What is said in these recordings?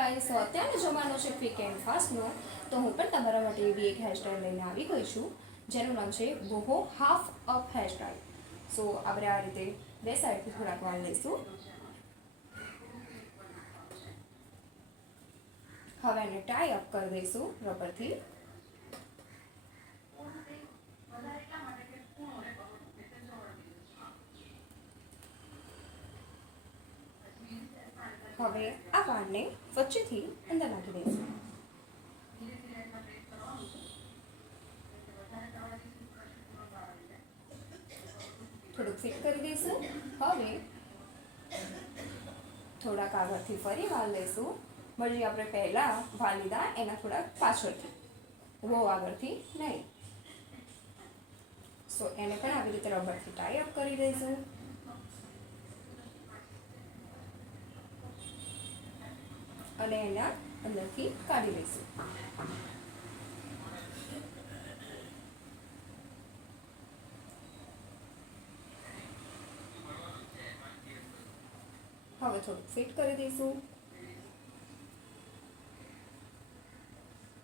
Guys, અત્યારનો જમાનો છે ક્વિક એન્ડ ફાસ્ટનો. તો હું પણ તમારા માટે એવી એક હેરસ્ટાઈલ લઈને આવી ગઈ છું જેનું નામ છે બોહો હાફ અપ હેરસ્ટાઈલ. સો આપણે આ રીતે બે સાઈડથી થોડાક વાળ લઈશું. હવે એને ટાઈ અપ કરી દઈશું રબરથી. હવે આ વાળને વચ્ચેથી અંદર નાખી દઈશું. થોડુંક ફિટ કરી દઈશું. હવે થોડાક આગળથી ફરી વાળ લઈશું. વળી આપણે પહેલાં વાળ લીધા એના થોડાક પાછળથી, બહુ આગળથી નહીં. સો એને પણ આવી રીતે રબરથી ટાઈ અપ કરી દઈશું. અને એના અંદરથી કાઢી લઈશું. હવે થોડુંક ફિટ કરી દઈશું.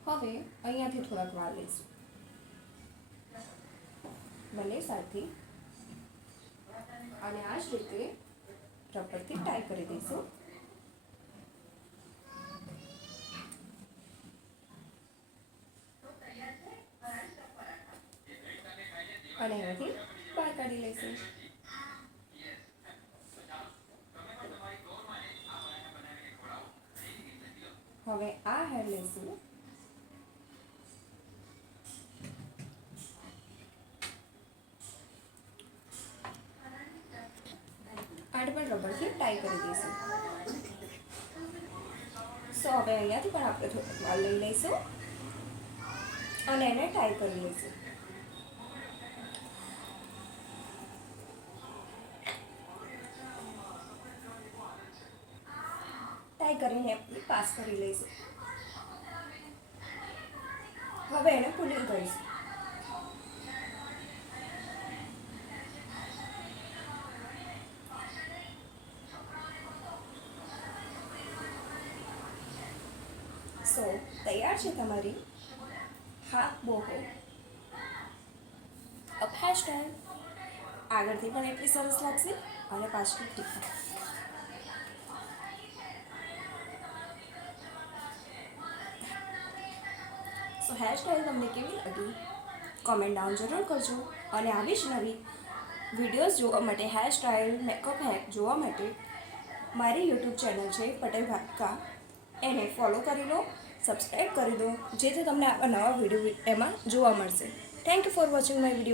હવે અહીંયાથી થોડાક વાળ લઈશું બંને સાઈડથી, અને આ જ રીતે રબરથી ટાઈ કરી દઈશું. અને એનાથી બહાર કાઢી લઈશું. હવે આ હેર લઈશું. આને પણ રબરથી ટાઈ કરી દઈશું. સો હવે અહીંયાથી પણ આપણે થોડુંક વાળ લઈ લઈશું અને એને ટાઈ કરી લઈશું. ટાઈ કરીને પાસ કરી લઈશું. હવે એને પુલિંગ કરીશું. સો તૈયાર છે તમારી હાફ બોહો અપ હેરસ્ટાઈલ. આગળથી પણ એટલી સરસ લાગશે અને પાછળથી પણ. સો હેરસ્ટાઈલ તમને કેવી લાગી કોમેન્ટ ડાઉન જરૂર કરજો. અને આવી જ નવી વિડીયોઝ જોવા માટે, હેરસ્ટાઈલ, મેકઅપ હેક જોવા માટે મારી યુટ્યુબ ચેનલ છે પટેલ ભાટકા, એને ફોલો કરી લો, સબસ્ક્રાઈબ કરી દો, જેથી તમને આવા નવા વિડીયો એમાં જોવા મળશે. Thank you for watching my video.